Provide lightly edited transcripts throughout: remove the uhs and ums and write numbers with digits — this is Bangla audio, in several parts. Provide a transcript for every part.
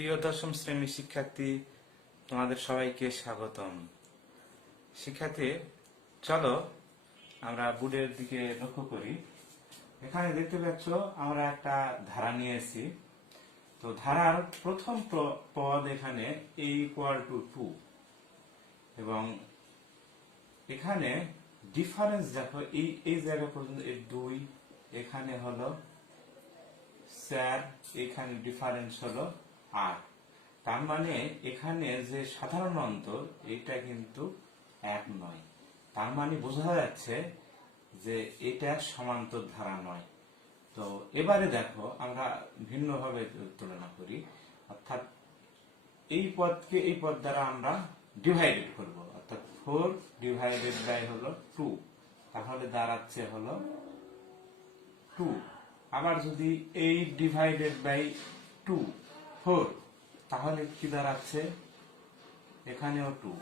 প্রিয় দশম শ্রেণীর শিক্ষার্থী, তোমাদের সবাইকে স্বাগতম। শিক্ষার্থী, চলো আমরা বোর্ডের দিকে লক্ষ্য করি। এখানে দেখতে পাচ্ছ আমরা একটা ধারা নিয়েছি। তো ধারার প্রথম পদ এখানে a=2 এবং এখানে ডিফারেন্স দেখো, এই জায়গা পর্যন্ত 2, এখানে হলো 4, এখানে ডিফারেন্স হলো 8। তার মানে এখানে যে সাধারণ অন্তর এটা কিন্তু 1 নয়। তার মানে বোঝা যাচ্ছে যে এটা সমান্তর ধারা নয়। তো এবারে দেখো আমরা ভিন্নভাবে তুলনা করি, অর্থাৎ এই পদকে এই পদ দ্বারা আমরা ডিভাইডেড করব, অর্থাৎ 4 ডিভাইডেড বাই হলো 2, তাহলে দাঁড়াচ্ছে হলো 2। আবার যদি 8 ডিভাইডেড বাই 2 4, তাহলে কি দাঁড়াচ্ছে, এখানেও 2।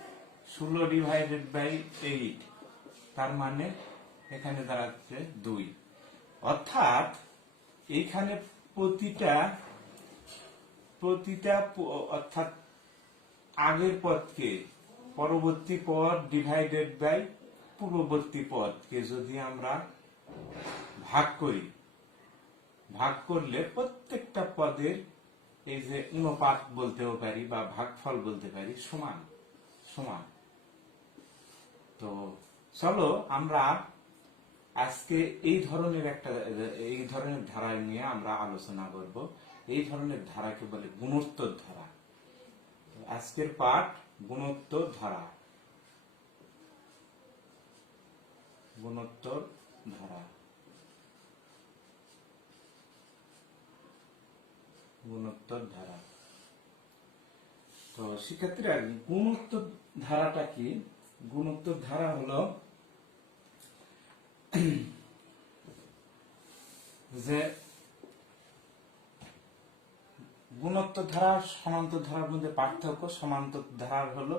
16 ডিভাইডেড বাই 8, তার মানে এখানে দাঁড়াচ্ছে 2। অর্থাৎ এইখানে প্রতিটা অর্থাৎ আগের পদকে পরবর্তী পদ ডিভাইডেড বাই পূর্ববর্তী পদকে যদি আমরা ভাগ করলে প্রত্যেকটা পদের এই যে অনুপাত বলতেও পারি বা ভাগফল বলতে পারি সমান সমান। তো চলো আমরা আজকে এই ধরনের ধারা নিয়ে আমরা আলোচনা করব। এই ধরনের ধারাকে বলে গুণোত্তর ধারা। আজকের পাঠ গুণোত্তর ধারা। গুণোত্তর ধারা গুণোত্তর ধারা। তো শিক্ষার্থীরা, গুণোত্তর ধারাটা কি? গুণোত্তর ধারা হলো যে গুণোত্তর ধারা সমান্তর ধারার মধ্যে পার্থক্য। সমান্তর ধারার হলো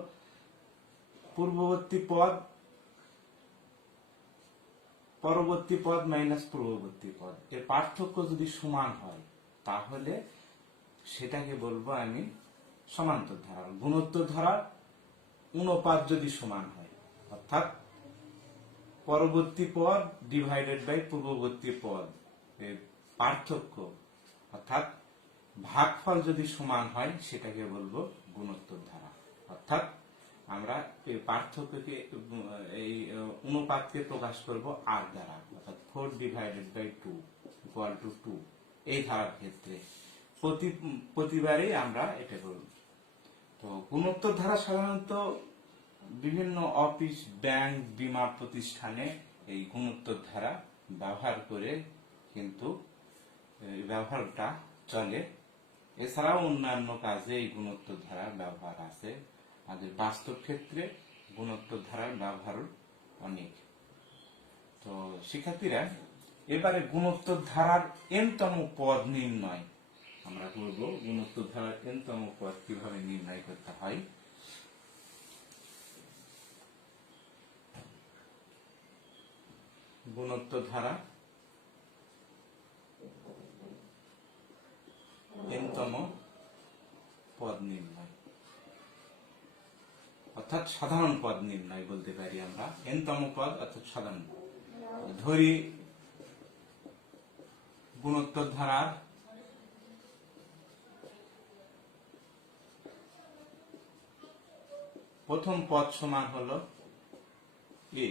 পূর্ববর্তী পদ পরবর্তী পদ মাইনাস পূর্ববর্তী পদ, এর পার্থক্য যদি সমান হয় তাহলে সেটাকে বলবো আমি সমান্তর ধারা। গুণোত্তর ধারার অনুপাত যদি সমান হয়, অর্থাৎ পরবর্তী পদ ডিভাইডেড বাই পূর্ববর্তী পদ, এর পার্থক্য অর্থাৎ ভাগফল যদি সমান হয় সেটাকে বলবো গুণোত্তর ধারা। অর্থাৎ আমরা এই পার্থক্যকে, এই অনুপাতকে প্রকাশ করব আর দ্বারা, অর্থাৎ 4 ডিভাইডেড বাই 2 ইকুয়াল টু 2। এই ধারার ক্ষেত্রে প্রতিবারই আমরা এটা করব। তো গুণোত্তর ধারা সাধারণত বিভিন্ন অফিস, ব্যাংক, বীমা প্রতিষ্ঠানে এই গুণোত্তর ধারা ব্যবহার করে কিন্তু ব্যবহারটা চলে। এছাড়াও অন্যান্য কাজে এই গুণোত্তর ধারার ব্যবহার আছে। আমাদের বাস্তব ক্ষেত্রে গুণোত্তর ধারার ব্যবহার অনেক। তো শিক্ষার্থীরা, এবারে গুণোত্তর ধারার n-তম পদ নির্ণয় আমরা করব। গুণোত্তর ধারার n-তম পদ কিভাবে নির্ণয় করতে হয়। গুণোত্তর ধারা n-তম পদ নির্ণয়, অর্থাৎ সাধারণ পদ নির্ণয় বলতে পারি আমরা। n-তম পদ অর্থাৎ সাধারণ। ধরি গুণোত্তর ধারার প্রথম পদ সমান হলো a।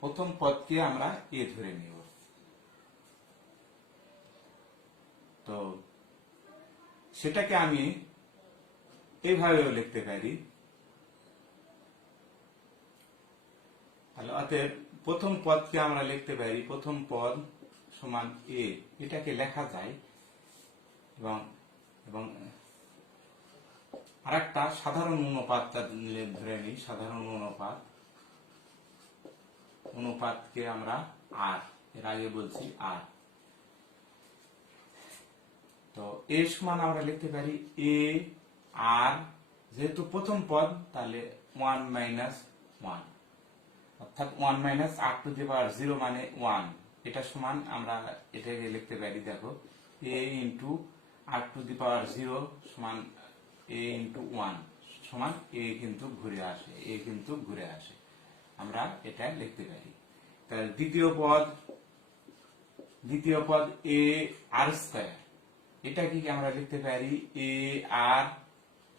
প্রথম পদকে আমরা a ধরে নিব। তো সেটাকে আমি এইভাবেও লিখতে পারি। অতএব প্রথম পদকে আমরা লিখতে পারি প্রথম পদ সমান a, এটাকে লেখা যায়। এবং আরেকটা সাধারণ অনুপাতটা ধরে নিই। সাধারণ অনুপাতকে আমরা আর, এর আগে বলছি আর। তো a সমান আমরা লিখতে পারি a আর, যেহেতু প্রথম পদ তাহলে 1 মাইনাস 1, অর্থাৎ 1 মাইনাস r টু দি পাওয়ার 0 মানে 1। এটা সমান আমরা এটাকে লিখতে পারি, দেখো a ইন্টু r⁴ সমান a ইন্টু 1 সমান a কিন্তু ঘুরে আসে আমরা এটা লিখতে পারি। তাহলে দ্বিতীয় পদ a r স্কয়ার, এটা কি আমরা লিখতে পারি a r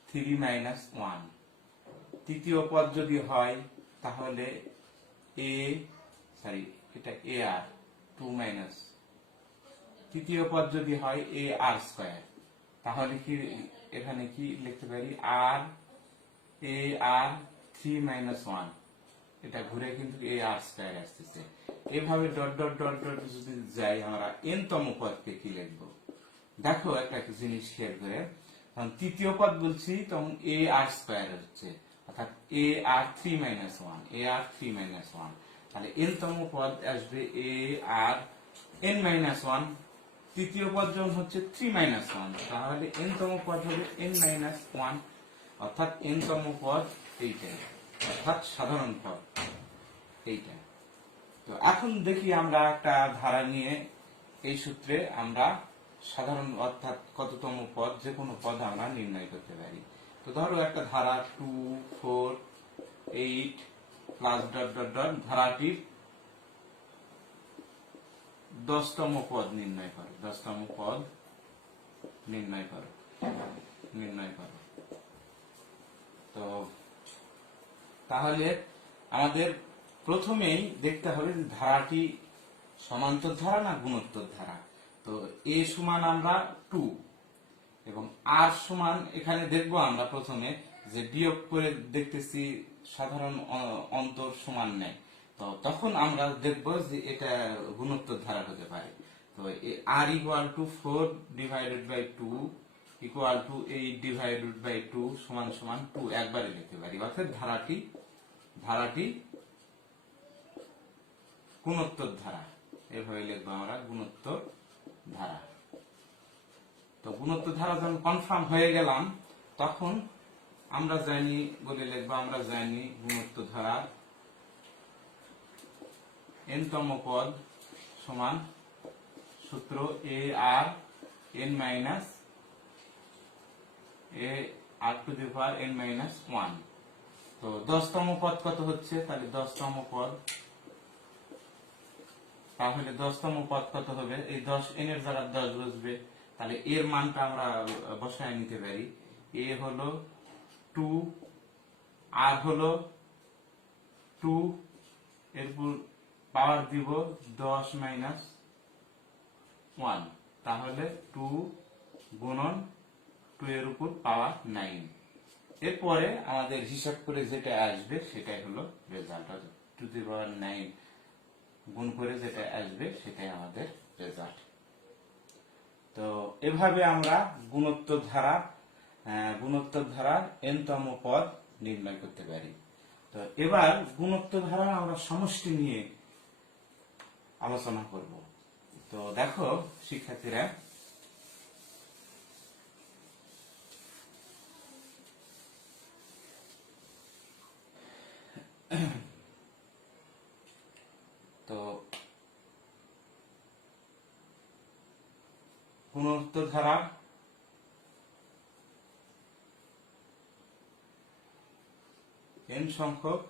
3 মাইনাস 1। তৃতীয় পদ যদি হয় তাহলে এটা a r 2 মাইনাস, তৃতীয় পদ যদি হয় a r স্কয়ার, তাহলে কি এখানে কি লিখতে পারি r a r 3 মাইনাস 1, এটা ঘুরে কিন্তু a r স্কয়ার আসতেছে। এভাবে ডট ডট ডট ডট যদি যাই আমরা n তম পদকে কি লিখব, দেখো একটা জিনিস খেয়াল করে, তখন তৃতীয় পদ বলছি তখন a r স্কয়ার হচ্ছে, অর্থাৎ a r 3 minus 1, a r 3 minus 1, তাহলে n তম পদ আসবে a r n মাইনাস 1, তৃতীয় পদ যখন হচ্ছে 3 মাইনাস 1, তাহলে n তম পদ হবে n মাইনাস 1, অর্থাৎ n তম পদ এইটা, অর্থাৎ সাধারণ পদ এইটা। তো এখন দেখি আমরা একটা ধারা নিয়ে এই সূত্রে আমরা সাধারণ অর্থাৎ কততম পদ যে কোনো পদ আমরা নির্ণয় করতে পারি। তো ধরো একটা ধারা 2 4 8 প্লাস ডট ডট ডট, ধারাটির 10তম পদ নির্ণয় করো, 10তম পদ নির্ণয় করো। তো তাহলে আমাদের প্রথমেই দেখতে হবে যে ধারাটি সমান্তর ধারা না গুণোত্তর ধারা। তো a সমান আমরা 2 এবং r সমান, এখানে দেখবো আমরা প্রথমে যে বিয়োগ করে দেখতেছি সাধারণ অন্তর সমান নেই, তো তখন আমরা দেখবো যে এটা গুণোত্তর ধারা হতে পারে। তো r equal to 4 divided by 2 equal to 8 divided by 2 সমান সমান 2 একবারে লিখতে পারি, অর্থাৎ ধারাটি গুণোত্তর ধারা, এভাবে লিখবো আমরা গুণোত্তর ধারা। তো গুণোত্তর ধারা যখন কনফার্ম হয়ে গেলাম তখন আমরা জানি বলে লিখবো, আমরা জানি গুণোত্তর ধারা n তম পদ সমান সূত্র a r n minus a r two the power n minus 1। তো 10তম পদ কত হচ্ছে, তাহলে 10তম পদ, তাহলে 10তম পদ কত হবে, এই 10 n এর জায়গায় 10 বসবে, তাহলে এর মানটা আমরা বসায় নিতে পারি। a হলো 2, r হলো 2, এরপর পাওয়ার দিব 10 মাইনাস 1, তাহলে 2 গুণন 2 এর উপর পাওয়ার 9। এরপরে আমাদের হিসাব করে যেটা আসবে সেটাই হলো রেজাল্ট, 2 টু দি পাওয়ার 9 গুণ করে যেটা আসবে সেটাই আমাদের রেজাল্ট। তো এভাবে আমরা গুণোত্তর ধারা n তম পদ নির্ণয় করতে পারি। তো এবার গুণোত্তর ধারা আমরা সমষ্টি নিয়ে আলোচনা করব। তো দেখো শিক্ষার্থীরা, তো গুণোত্তর ধারা n সংখ্যক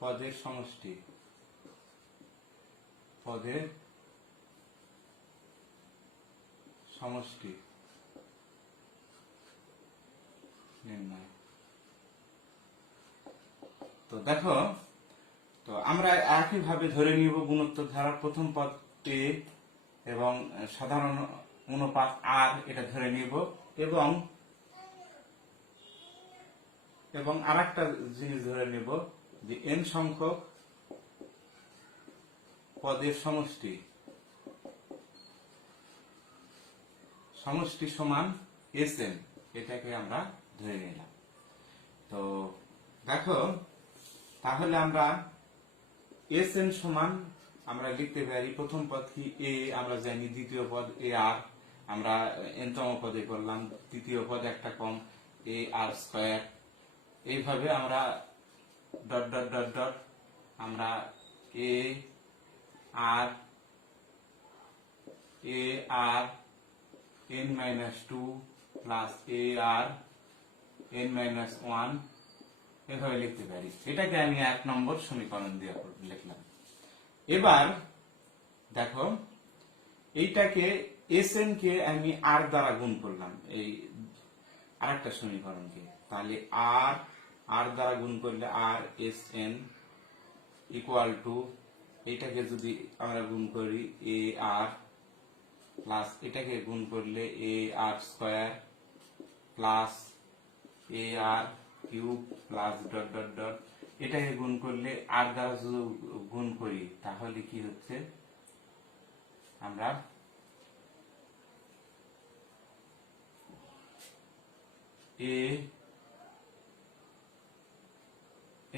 পদের সমষ্টি নির্ণয়। তো দেখো, তো আমরা একইভাবে ধরে নিব গুণোত্তর ধারার প্রথম পদ a এবং সাধারণ অনুপাত r, এটা ধরে নিব, এবং আরেকটা জিনিস ধরে নিব যে n সংখ্যক পদের সমষ্টি সমান Sn, এটাকে আমরা ধরে নিলাম। তো দেখো, তাহলে আমরা Sn সমান আমরা লিখতে পারি প্রথম পদ কি a, আমরা জানি দ্বিতীয় পদ a r, আমরা n তম পদে করলাম, তৃতীয় পদ একটা কম a r স্কয়ার, এইভাবে আমরা ডট ডট ডট ডট আমরা a r a r n minus two plus a r n minus one, এভাবে লিখতে পারি। এটাকে আমি 1 নম্বর সমীকরণ দিয়ে লিখলাম। এবার দেখো এইটাকে এস এন কে আমি আর দ্বারা গুণ করলাম, এই আরেকটা সমীকরণকে, তাহলে আর দ্বারা গুণ করলে আর এস এন ইকুয়াল টু, এইটাকে যদি আমরা গুণ করি এ আর প্লাস এটাকে গুণ করলে a r square plus a r cube plus dot dot dot, এটাকে গুণ করলে আর দ্বারা যদি গুণ করি তাহলে কি হচ্ছে, আমরা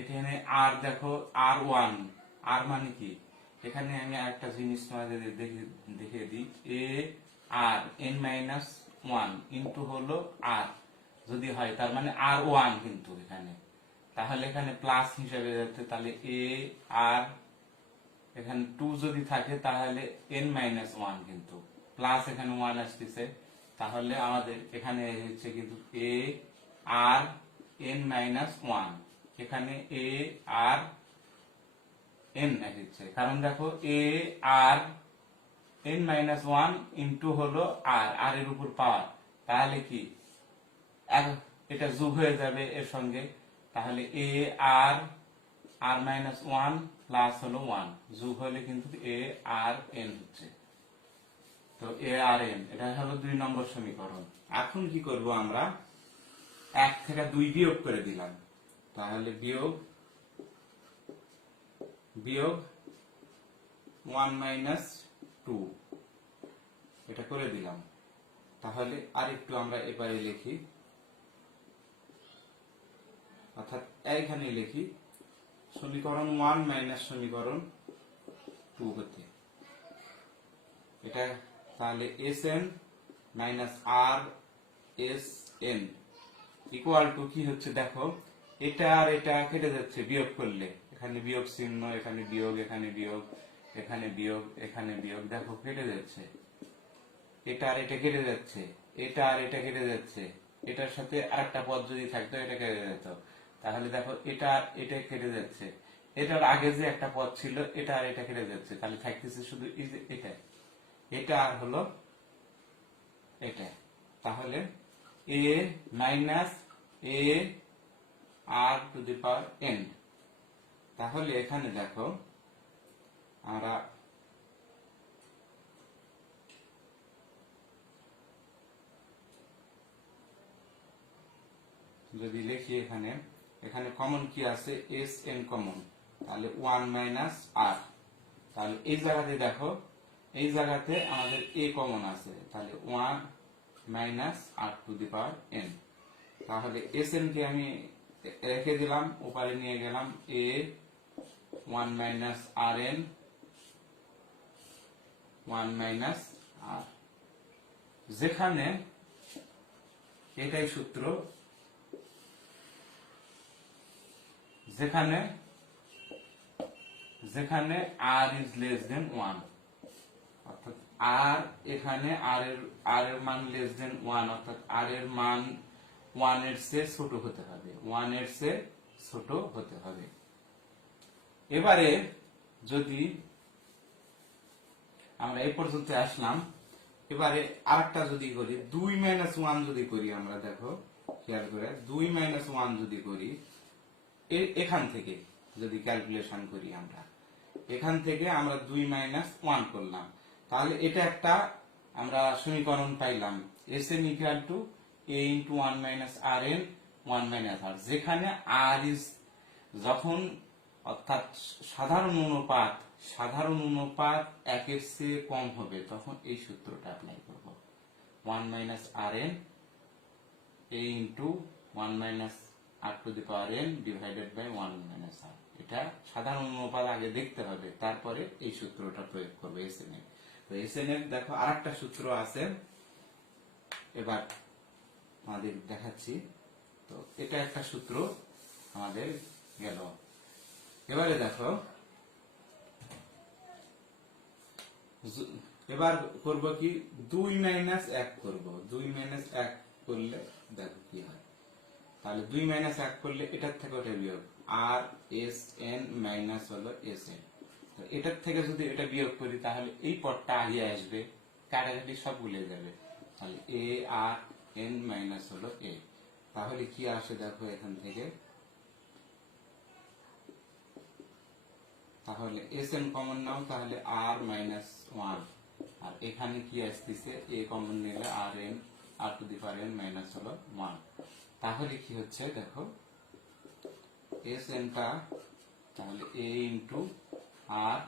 এখানে আর দেখো আর ওয়ান, আর মানে কি, এখানে আমি একটা জিনিস তোমাদের দেখে দিই, এ r n minus one into হলো আর যদি হয় তার মানে আর ওয়ান কিন্তু এখানে, তাহলে এখানে প্লাস হিসাবে যাচ্ছে, তাহলে এ আর এখানে টু যদি থাকে তাহলে এন মাইনাস ওয়ান, কিন্তু প্লাস এখানে ওয়ান আসতেছে, তাহলে আমাদের এখানে হচ্ছে কিন্তু এ আর এন মাইনাস ওয়ান, এখানে এ আর এন এসেছে, কারণ দেখো এ r n minus one into হলো আর এর উপর পাওয়ার, তাহলে কি এটা যোগ হয়ে যাবে এর সঙ্গে, তাহলে এ আর আর মাইনাস ওয়ান প্লাস হলো ওয়ান, যোগ হলে কিন্তু এ আর এন হচ্ছে, তো এ আর এন, এটা হলো 2 নম্বর সমীকরণ। এখন কি করব আমরা, 1 থেকে 2 বিয়োগ করে দিলাম, তাহলে বিয়োগ 1 মাইনাস 2, এটা করে দিলাম। তাহলে আরেকটু আমরা এবারে লিখি, অর্থাৎ এইখানে লিখি সমীকরণ 1 মাইনাস সমীকরণ 2 হতে, এটা তাহলে s n minus r s n equal to কি হচ্ছে, দেখো এটা আর এটা কেটে যাচ্ছে বিয়োগ করলে, এখানে বিয়োগ চিহ্ন, এখানে বিয়োগ, এখানে বিয়োগ, এখানে বিয়োগ, এখানে বিয়োগ, দেখো কেটে যাচ্ছে, এটা আর এটা কেটে যাচ্ছে, এটা আর এটা কেটে যাচ্ছে, এটার সাথে আরেকটা পদ যদি থাকতো এটা কেটে যেত, তাহলে দেখো এটা আর এটা কেটে যাচ্ছে, এটার আগে যে একটা পদ ছিল এটা আর এটা কেটে যাচ্ছে, তাহলে থাকতেছে শুধু এই যে এটা আর হলো এটা, তাহলে a minus a r to the power n, তাহলে এখানে দেখো আমরা যদি লিখি এখানে কমন কি আছে, এস এন কমন, তাহলে 1 মাইনাস আর, তাহলে এই জায়গাতে দেখো এই জায়গাতে আমাদের এ কমন আছে, তাহলে 1 minus r to the power n, তাহলে এস এন কে আমি রেখে দিলাম, উপরে নিয়ে গেলাম a 1 minus r n 1 minus r, যেখানে এটাই সূত্র, যেখানে আর ইজ লেস দেন 1, অর্থাৎ আর এখানে আর এর মান লেস দেন 1, অর্থাৎ আর এর মান 1 এর চেয়ে ছোট হতে হবে, 1 এর চেয়ে ছোট হতে হবে। এবারে যদি আমরা এই পর্যন্ত আসলাম, এবারে আরেকটা যদি করি 2 মাইনাস 1 যদি করি আমরা, দেখো খেয়াল করে 2 মাইনাস 1 যদি করি, এখান থেকে যদি ক্যালকুলেশন করি আমরা, এখান থেকে আমরা 2 মাইনাস 1 করলাম, তাহলে এটা একটা আমরা সমীকরণ পাইলাম, S n equal to a into 1 minus r n 1 minus r, যেখানে আর ইজ যখন অর্থাৎ সাধারণ অনুপাত 1 এর চেয়ে কম হবে তখন এই সূত্রটা অ্যাপ্লাই করব, 1 minus r n a into 1 minus r to the power n divided by 1 minus r, এটা সাধারণ অনুপাত আগে দেখতে হবে, তারপরে এই সূত্রটা প্রয়োগ করবে এস এন এর। তো এস এন এর দেখো আরেকটা সূত্র আছে, এবার আমাদের দেখাচ্ছি, তো এটা একটা সূত্র আমাদের গেল। এবারে দেখো এবার করব কি 2 মাইনাস 1 করব। 2 মাইনাস 1 করলে দেখো কি হয়। তাহলে 2 মাইনাস 1 করলে এটার থেকে ওটা বিয়োগ, আর এস এন মাইনাস হলো এস এন। তো এটার থেকে যদি এটা বিয়োগ করি তাহলে এই পদটা আগে আসবে, কাটাকাটি সব ভুলে যাবে। তাহলে এ আর এন মাইনাস হলো এ। তাহলে কি আসে দেখো এখান থেকে, তাহলে এস এন কমন নাও, তাহলে আর মাইনাস 1, আর এখানে কি আসতেছে এ কমন নিলে r n, r to the power n minus হলো 1। তাহলে কি হচ্ছে দেখো, এস এনটা তাহলে a into r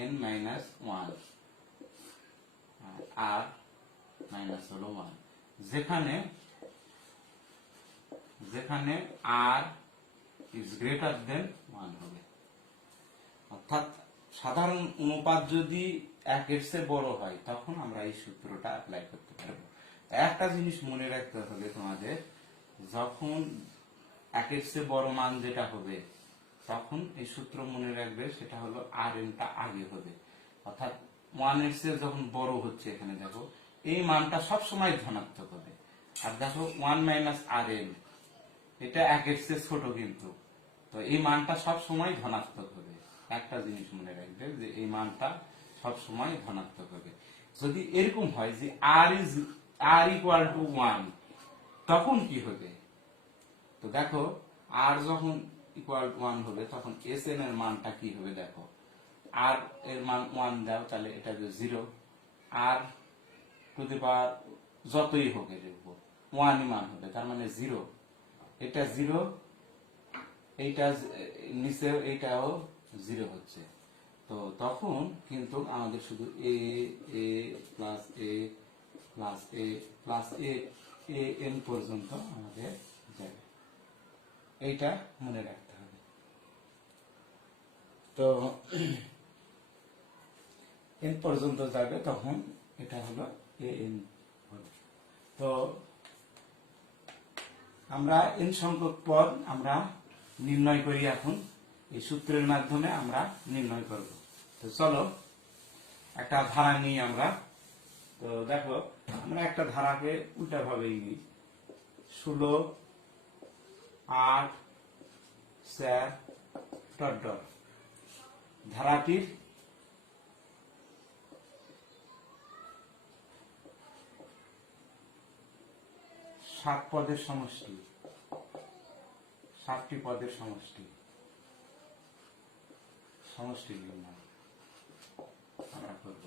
n minus 1 r minus হলো 1, যেখানে যেখানে আর ইজ গ্রেটার দেন 1 হবে। অর্থাৎ সাধারণ অনুপাত যদি 1 এর চেয়ে বড় হয় তখন আমরা এই সূত্রটা অ্যাপ্লাই করতে পারবো। একটা জিনিস মনে রাখতে হবে তোমাদের, যখন 1 এর চেয়ে বড় মান যেটা হবে তখন এই সূত্র মনে রাখবে, সেটা হলো আর এনটা আগে হবে। অর্থাৎ 1 এর চেয়ে যখন বড় হচ্ছে, এখানে দেখো এই মানটা সব সময় ধনাত্মক হবে। আর দেখো 1 মাইনাস আর এন, এটা 1 এর চেয়ে ছোট, কিন্তু তো এই মানটা সব সময় ধনাত্মক হবে। একটা জিনিস মনে রাখবে যে এই মানটা সব সময় ধনাত্মক হবে। যদি এরকম হয় যে আর ইকুয়াল টু 1, তখন কি হবে? তো দেখো আর যখন ইকুয়াল টু 1 হবে তখন এস এন এর মানটা কি হবে দেখো, আর এর মান 1 দাও তাহলে এটা 0, আর টু দি পাওয়ার যতই হোক এর 1 মান হবে, তার মানে 0, এটা 0, এইটা নিচে এইটাও 0 হচ্ছে। তো তখন কিন্তু আমাদের শুধু a a plus a plus a plus a n পর্যন্ত আমাদের যাবে, এইটা মনে রাখতে হবে। তো এন পর্যন্ত যাবে তখন এটা হলো এ এন হবে। তো আমরা এন সংখ্যক পদ আমরা নির্ণয় করি, এখন এই সূত্রের মাধ্যমে আমরা নির্ণয় করব। তো চলো একটা ধারা নিই আমরা। তো দেখো আমরা একটা ধারাকে উল্টা ভাবে নিই, 16 8 4 ডট ডট। ধারাটির সাত পদের সমষ্টি, 7টি পদের সমষ্টি নির্ণয় আমরা করব।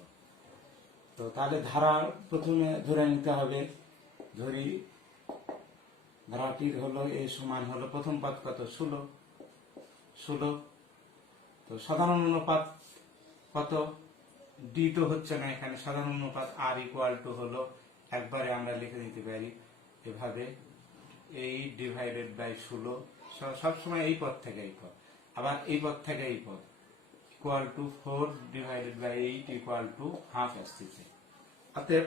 তো তাহলে ধারা প্রথমে ধরে নিতে হবে, ধরি ধারাটির হলো এ সমান হলো প্রথম পদ কত 16। তো সাধারণ অনুপাত কত, ডি তো হচ্ছে না এখানে, সাধারণ অনুপাত আর ইকুয়াল টু হলো একবারে আমরা লিখে দিতে পারি এভাবে 8 ডিভাইডেড বাই 16, সবসময় এই পদ থেকে এই পদ, আবার এই পদ থেকে এই পদ, equal to 4 divided by 8 equal to half আসতেছে। অতএব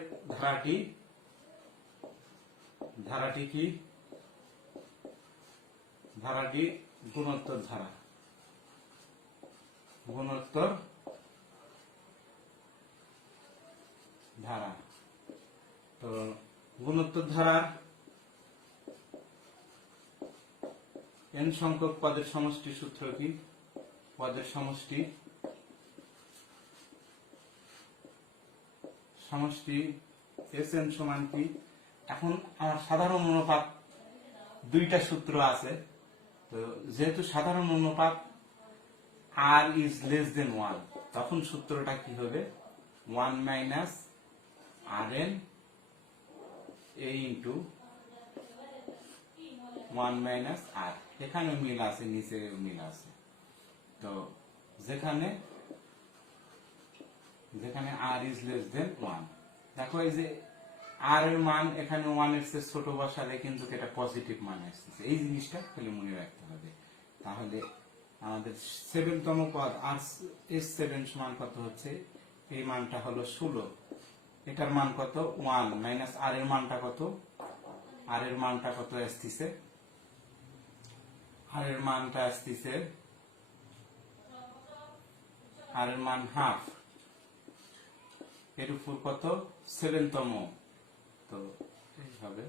ধারাটি কি, ধারাটি গুণোত্তর ধারা, গুণোত্তর ধারা। তো গুণোত্তর ধারার এন সংখ্যক পদের সমষ্টি সূত্র কি, পদের সমষ্টি এস এন সমান কি। এখন আমার সাধারণ অনুপাত দুইটা সূত্র আছে, তো যেহেতু সাধারণ অনুপাত আর ইজ লেস দেন 1, তখন সূত্রটা কি হবে 1 minus r n a into 1 minus r, এখানে মিল আছে, নিচে মিল আছে। তো যেখানে আর ইজ লেস দেন 1, দেখো এই যে আর এর মান এখানে 1 এর চেয়ে ছোট বসালে কিন্তু এটা পজিটিভ মান আসছে, এই জিনিসটা খালি মনে রাখতে হবে। তাহলে আমাদের 7তম পদ আর এস 7 সমান কত হচ্ছে, এই মানটা হলো 16, এটার মান কত 1 মাইনাস আর এর মানটা কত, আর এর মানটা কত আসতেছে, আর এর মানটা আসতেছে, আর এর মান হাফ, এর উপর কত 7তম, তো এইভাবে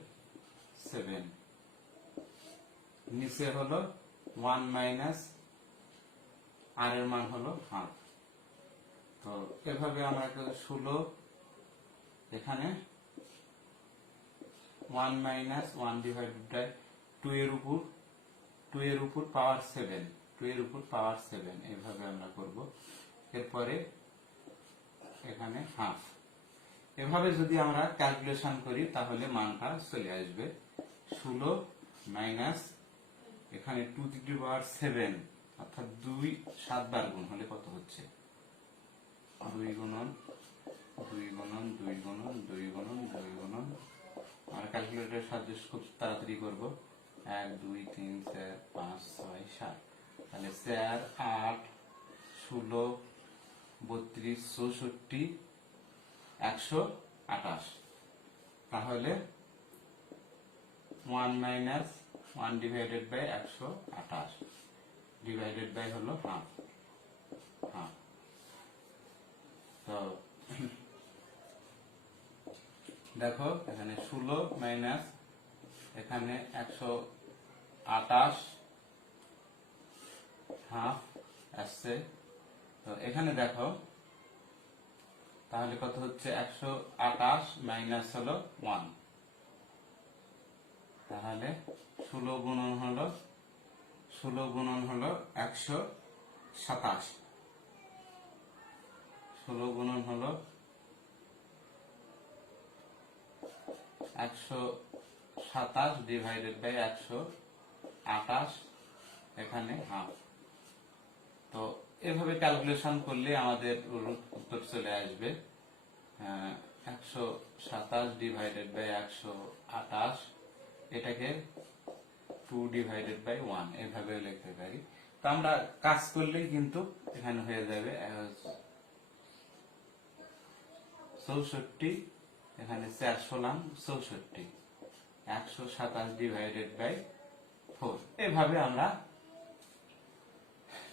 7, নিচে হলো 1 মাইনাস আর এর মান হলো হাফ। তো এভাবে আমরা 16, এখানে 1 মাইনাস 1 ডিভাইডেড বাই 2 এর উপর পাওয়ার 7, 2 এর উপর পাওয়ার 7, এইভাবে আমরা করব। এরপরে এখানে হাফ। এভাবে যদি আমরা ক্যালকুলেশন করি তাহলে মানটা চলে আসবে 16 মাইনাস এখানে 2 টু দি পাওয়ার 7, অর্থাৎ 2 7 বার গুণ হলে কত হচ্ছে, 2 গুণন 2 গুণন 2 গুণন 2 গুণন 2 গুণন, আমরা ক্যালকুলেটরের সাহায্যে খুব তাড়াতাড়ি করব, 1 2 3 4 5 6 7, তাহলে 4 8 16 32 64 128, তাহলে 1 minus 1 divided by 128 divided by হলো হাফ। হাফ, তো দেখো এখানে 16 মাইনাস এখানে 128 হাফ আসছে। তো এখানে দেখো তাহলে কত হচ্ছে, 128 মাইনাস হলো 1, তাহলে 16 গুণন হলো 127, 16 গুণন হলো 127 ডিভাইডেড বাই 128, এখানে হাফ। তো এভাবে ক্যালকুলেশন করলে আমাদের উত্তর চলে আসবে 127 ডিভাইডেড বাই 128, এটাকে 2 ডিভাইডেড বাই 1 এভাবে লিখতে পারি। তো আমরা কাজ করলেই কিন্তু এখানে হয়ে যাবে 64, এখানে 4 16 64, 127 ডিভাইডেড বাই 4, এভাবে আমরা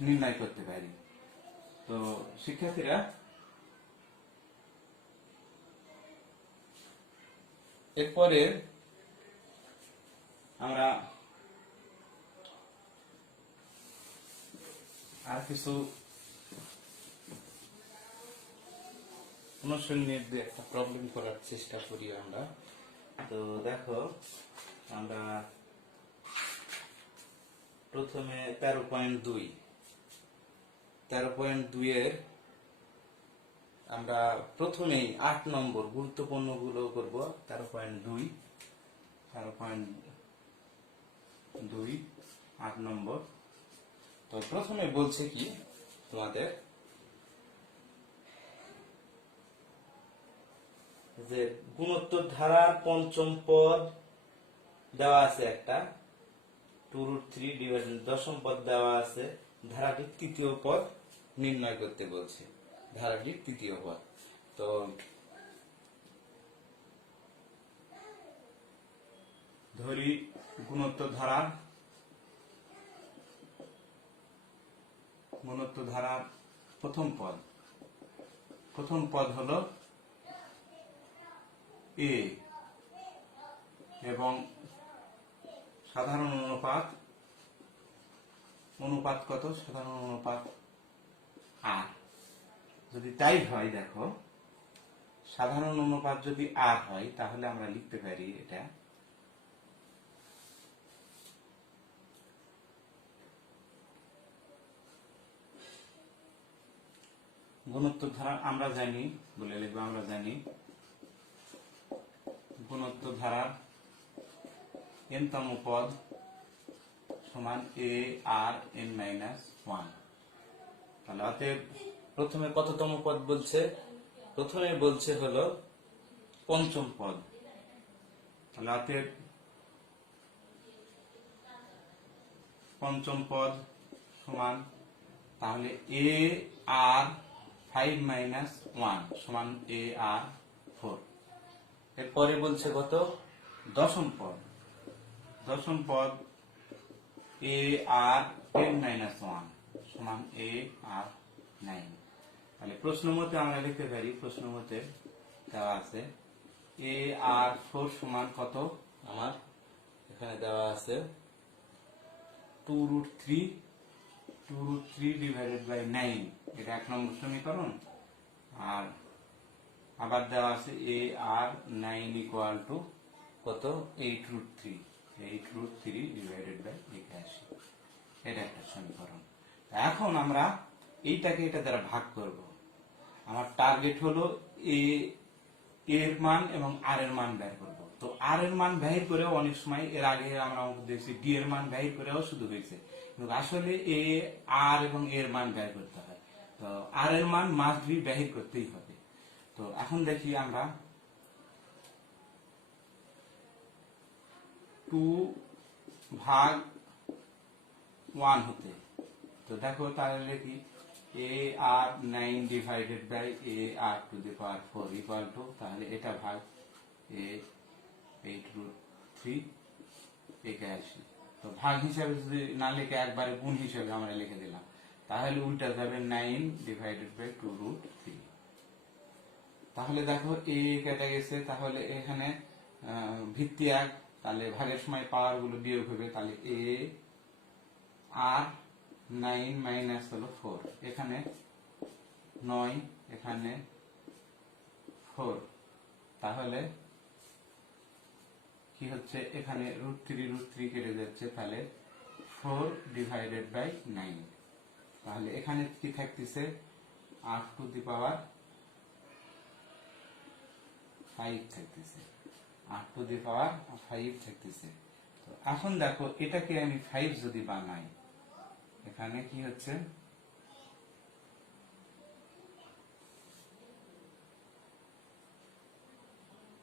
নির্ণয় করতে পারি। তো শিক্ষার্থীরা, এরপরে আমরা আর কিছু অনুশীলনের একটা প্রবলেম করার চেষ্টা করি আমরা। তো দেখো আমরা প্রথমে 13.2 এর আমরা প্রথমেই 8 নম্বর গুরুত্বপূর্ণ গুলো করব। 13.2 8 নম্বর। তো প্রথমে বলছে কি তোমাদের যে গুণোত্তর ধারার পঞ্চম পদ দেওয়া আছে, একটা 2√3 ডিভাইডেড দশম পদ দেওয়া আছে, ধারাটির তৃতীয় পদ নির্ণয় করতে বলছে, ধারাটির তৃতীয় পদ। তো ধরি গুণোত্তর ধারার প্রথম পদ হলো এ এবং সাধারণ অনুপাত কত, সাধারণ অনুপাত আর। যদি তাই হয়, দেখো সাধারণ অনুপাত যদি আর হয় তাহলে আমরা লিখতে পারি এটা গুণোত্তর ধারা আমরা জানি বলে লিখবো, আমরা জানি গুণোত্তর ধারার n-তম পদ সমান a r n-1। তাহলে অতএব প্রথমে কততম পদ বলছে, প্রথমে বলছে হলো পঞ্চম পদ। তাহলে অতএব পঞ্চম পদ সমান, তাহলে a r 5 - 1 সমান a r 4। এরপরে বলছে কত, দশম পদ a r 10 - 1 সমান a r 9। তাহলে প্রশ্ন মতে আমরা লিখতে পারি, প্রশ্ন মতে দেওয়া আছে এ আর 4 সমান কত, আমার এখানে দেওয়া আছে 2√3 ডিভাইডেড বাই 9, এটা 1 নম্বর সমীকরণ। আর আবার দেওয়া আছে এ আর 9 ইকুয়াল টু কত, 8√3 ডিভাইডেড বাই 81, এটা একটা সমীকরণ। এখন আমরা এইটাকে এটা দ্বারা ভাগ করব। আমার টার্গেট হলো এ এর মান এবং আর এর মান বের করব। তো আর এর মান বের করেও অনেক সময়, এর আগে আমরা অঙ্ক দেখছি ডি এর মান বের করেও শুধু হয়েছে, কিন্তু আসলে এ আর এবং এর মান বের করতে হয়। তো আর এর মান মাস্ট বি বের করতেই হবে। তো এখন দেখি আমরা 2/1 হতে, তো দেখো তাহলে কি a r 9 divided by a r to the power 4 equal to, তাহলে এটা ভাগ এ 8√3 81। তো ভাগ হিসাবে যদি না লিখে একবারে গুণ হিসাবে আমরা লিখে দিলাম, তাহলে উল্টা যাবে 9 ডিভাইডেড বাই 2√3। তাহলে দেখো এ কেটে গেছে, তাহলে এখানে ভিত্তি 1, তাহলে ভাগের সময় পাওয়ার গুলো বিয়োগ হবে, তাহলে এ আর 9 মাইনাস হলো 4, এখানে 9, এখানে 4, তাহলে কি হচ্ছে, এখানে √3 কেটে যাচ্ছে, তাহলে 4 ডিভাইডেড বাই 9, তাহলে এখানে কি থাকতেছে আর টু দি পাওয়ার 5 থাকতেছে, আর টু দি পাওয়ার 5 থাকতেছে। তো এখন দেখো এটাকে আমি 5 যদি বানাই, এখানে কি হচ্ছে,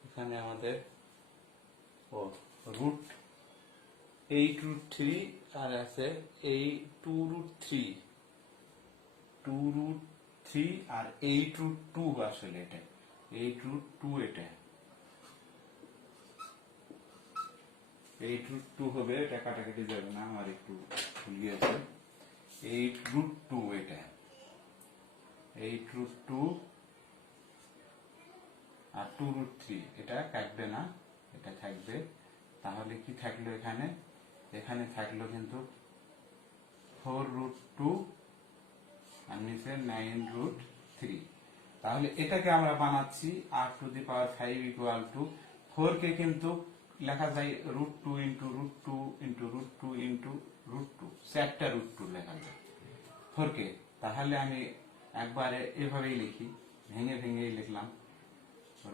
এখানে আমাদের √8√3 আর আছে এই 2√3 আর 8√2, আসলে এটা 8√2, এটা 8√2 হবে, এটা কাটাকাটি যাবে না, আমার একটু ভুল গিয়েছে, 8√2, এটা 8√2 আর 2√3, এটা কাটবে না, এটা থাকবে। তাহলে কি থাকলো এখানে, এখানে থাকলো কিন্তু 4√2 আর নিচে 9√3। তাহলে এটাকে আমরা বানাচ্ছি r to the power 5 equal to 4 কে কিন্তু লেখা যায় √2 ইন্টু √2 ইন্টু √2 ইন্টু √2, 4টা √2 লেখা যায় 4 কে। তাহলে আমি একবারে এভাবেই লিখি, ভেঙে ভেঙে লিখলাম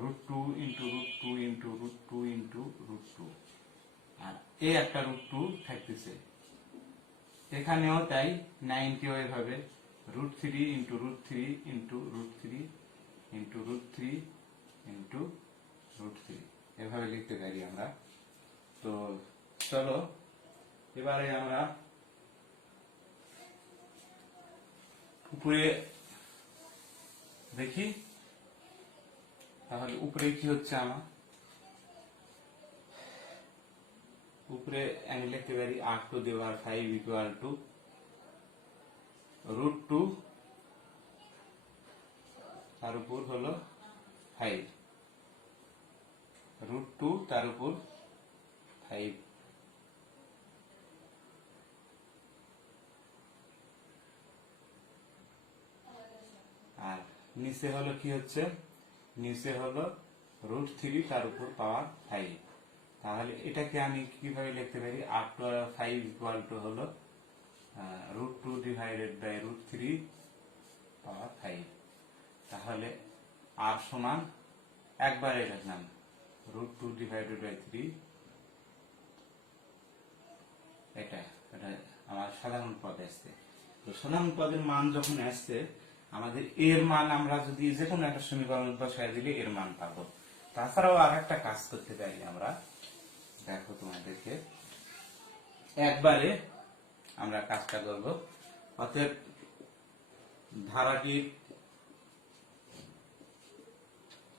√2 ইন্টু √2 ইন্টু √2 ইন্টু √2, আর এ একটা √2 থাকতেছে, এখানেও তাই 9 কেও এভাবে √3 ইন্টু √3 ইন্টু √3 ইন্টু √3 ইন্টু √3, এভাবে লিখতে পারি আমরা। তো চলো এবারে আমরা উপরে দেখি, তাহলে উপরে কি হচ্ছে, আমার উপরে আমি লিখতে পারি r to the power 5 equal to √2 তার উপর হলো 5, √2 তার উপর 5, আর নিচে হলো কি হচ্ছে, নিচে হলো √3 তার উপর পাওয়ার 5। তাহলে এটাকে আমি কিভাবে লিখতে পারি, আর টু 5 ইকুয়াল টু হলো √2 ডিভাইডেড বাই √3 পাওয়ার 5। তাহলে আর সমান একবারে লিখলাম √2 ডিভাইডেড বাই 3, এটা আমার সাধারণ পদ আসছে। তো সাধারণ পদের মান যখন আসছে, আমাদের এর মান আমরা যদি যে কোনো একটা সমীকরণ বসায় দিলে এর মান পাবো। তাছাড়াও আর একটা কাজ করতে পারি আমরা, দেখো তোমাদেরকে একবারে আমরা কাজটা করব। অতএব ধারাটির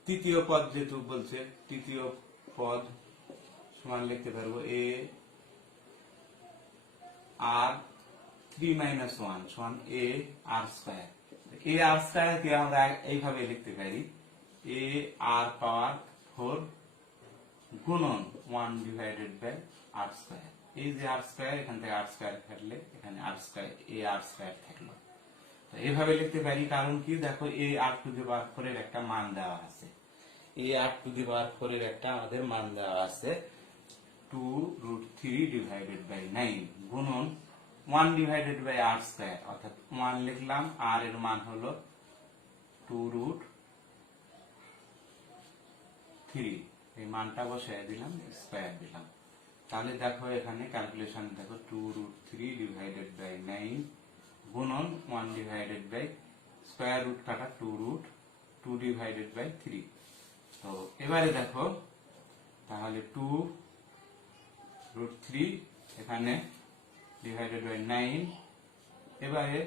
তৃতীয় পদ যেহেতু বলছে, তৃতীয় পদ সমান লিখতে পারবো এ আর 3 - 1 সমান এ আর স্কয়ার। এ আর স্কয়ারকে আমরা এইভাবে লিখতে পারি এ আর পাওয়ার 4 গুণন 1 ডিভাইডেড বাই আর স্কয়ার। এই যে আর স্কয়ার, এখান থেকে আর স্কয়ার কাটলে এখানে আর স্কয়ার এ আর স্কয়ার থাকলো। তো এইভাবে লিখতে পারি, কারণ কি দেখো এ আর টু দি পাওয়ার 4 এর একটা মান দেওয়া আছে, এ আর টু দি পাওয়ার 4 এর একটা আমাদের মান দেওয়া আছে 2√3 ডিভাইডেড বাই 9 গুণন 1 ডিভাইডেড বাই আর স্কয়ার, অর্থাৎ 1 লিখলাম, আর এর মান হলো 2√3, এই মানটা বসায় দিলাম, স্কয়ার দিলাম। তাহলে দেখো এখানে ক্যালকুলেশন দেখো 2√3 ডিভাইডেড বাই 9 গুণন 1 ডিভাইডেড বাই স্কয়ার রুট কাটা 2√2 ডিভাইডেড বাই 3। তো এবারে দেখো তাহলে 2√3 এখানে ডিভাইডেড বাই 9। এবারে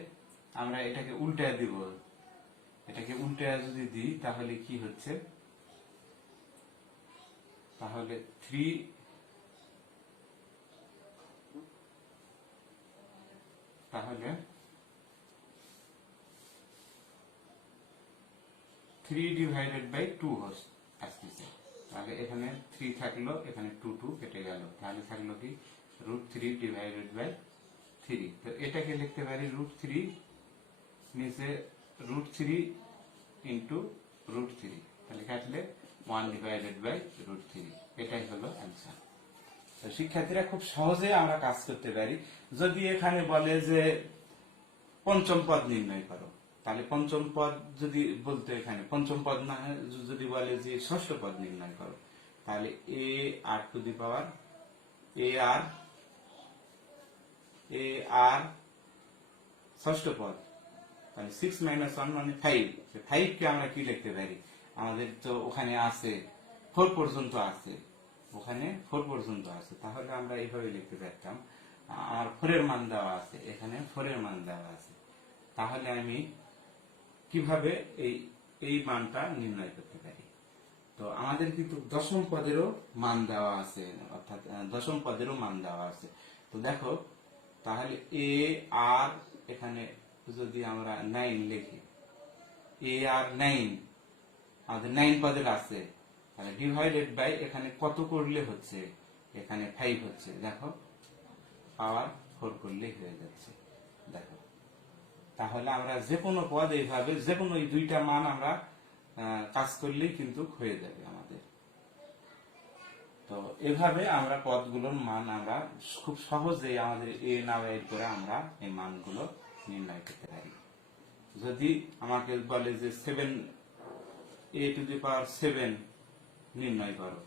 আমরা এটাকে উল্টে দিব, এটাকে উল্টে যদি দিই তাহলে কি হচ্ছে, তাহলে 3 ডিভাইডেড বাই 2 আসতেছে। তাহলে এখানে 3 থাকলো, এখানে 2 কেটে গেল, তাহলে থাকলো কি √3 ডিভাইডেড বাই 3। তো এটাকে লিখতে পারি √3 নিচে √3 ইন্টু √3, তাহলে কাটলে 1 ডিভাইডেড বাই √3, এটাই হলো অ্যান্সার। তো শিক্ষার্থীরা খুব সহজে আমরা কাজ করতে পারি। যদি এখানে বলে যে পঞ্চম পদ নির্ণয় করো, তাহলে পঞ্চম পদ যদি বলতো, এখানে পঞ্চম পদ না যদি বলে যে ষষ্ঠ পদ নির্ণয় করো, তাহলে এ আর টু দি পাওয়ার এ আর ষষ্ঠ পদ, তাহলে 6 - 1 মানে 5। 5 কে আমরা কি লিখতে পারি, আমাদের তো ওখানে আছে 4 পর্যন্ত আছে, ওখানে 4 পর্যন্ত আছে, তাহলে আমরা এইভাবে লিখতে পারতাম আমার 4 এর মান দেওয়া আছে, এখানে 4 এর মান দেওয়া আছে। তাহলে আমি কিভাবে এই মানটা নির্ণয় করতে পারি। তো আমাদের কিন্তু দশম পদেরও মান দেওয়া আছে, অর্থাৎ দশম পদেরও মান দেওয়া আছে। তো দেখো তাহলে এ আর এখানে যদি আমরা 9 লিখি, এ আর 9 আমাদের 9 পদের আছে, তাহলে ডিভাইডেড বাই এখানে কত করলে হচ্ছে, এখানে 5 হচ্ছে, দেখো পাওয়ার 4 করলেই হয়ে যাচ্ছে। দেখো তাহলে আমরা যে কোনো পদ এইভাবে যে কোনো এই দুইটা মান আমরা কাজ করলেই কিন্তু হয়ে যাবে আমাদের। তো এভাবে আমরা পদগুলোর মান আমরা খুব সহজেই আমাদের এ না বের করে আমরা এই মানগুলো নির্ণয় করতে পারি। যদি আমাকে বলে যে 7 a টু দি পাওয়ার 7 নির্ণয় করো,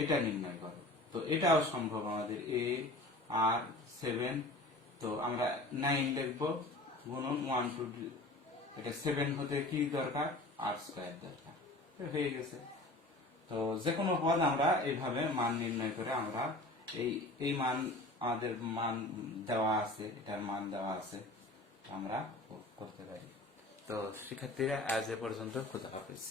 এটা নির্ণয় করো, তো এটাও সম্ভব আমাদের এ আর 7। তো আমরা 9 লিখবো গুণন 1 টু, এটা 7 হতে কি দরকার, আর স্কয়ার দরকার, হয়ে গেছে। তো যে কোনো পদ আমরা এইভাবে মান নির্ণয় করে আমরা এই মান আমাদের মান দেওয়া আছে, এটার মান দেওয়া আছে, আমরা করতে পারি। তো শিক্ষার্থীরা আজ এ পর্যন্ত, খোদা হাফেজ।